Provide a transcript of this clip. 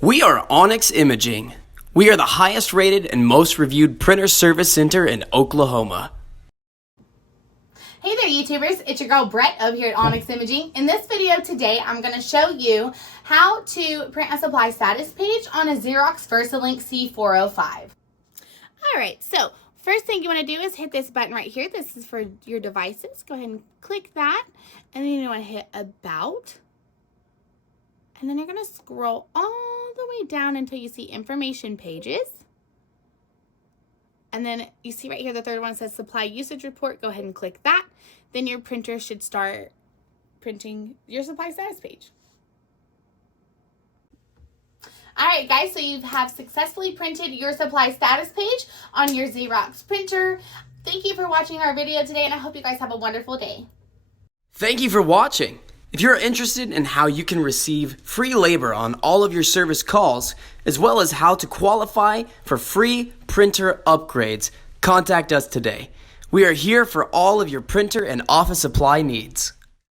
We are Onyx Imaging. We are the highest rated and most reviewed printer service center in Oklahoma. Hey there YouTubers, it's your girl Brett over here at Onyx Imaging. In this video today, I'm going to show you how to print a supply status page on a Xerox VersaLink C405. Alright, so first thing you want to do is hit this button right here. This is for your devices. Go ahead and click that, and then you want to hit About. And then you're going to scroll all the way down until you see Information Pages. And then you see right here the third one says Supply Usage Report. Go ahead and click that. Then your printer should start printing your supply status page. Alright guys, so you have successfully printed your supply status page on your Xerox printer. Thank you for watching our video today, and I hope you guys have a wonderful day. Thank you for watching. If you're interested in how you can receive free labor on all of your service calls, as well as how to qualify for free printer upgrades, contact us today. We are here for all of your printer and office supply needs.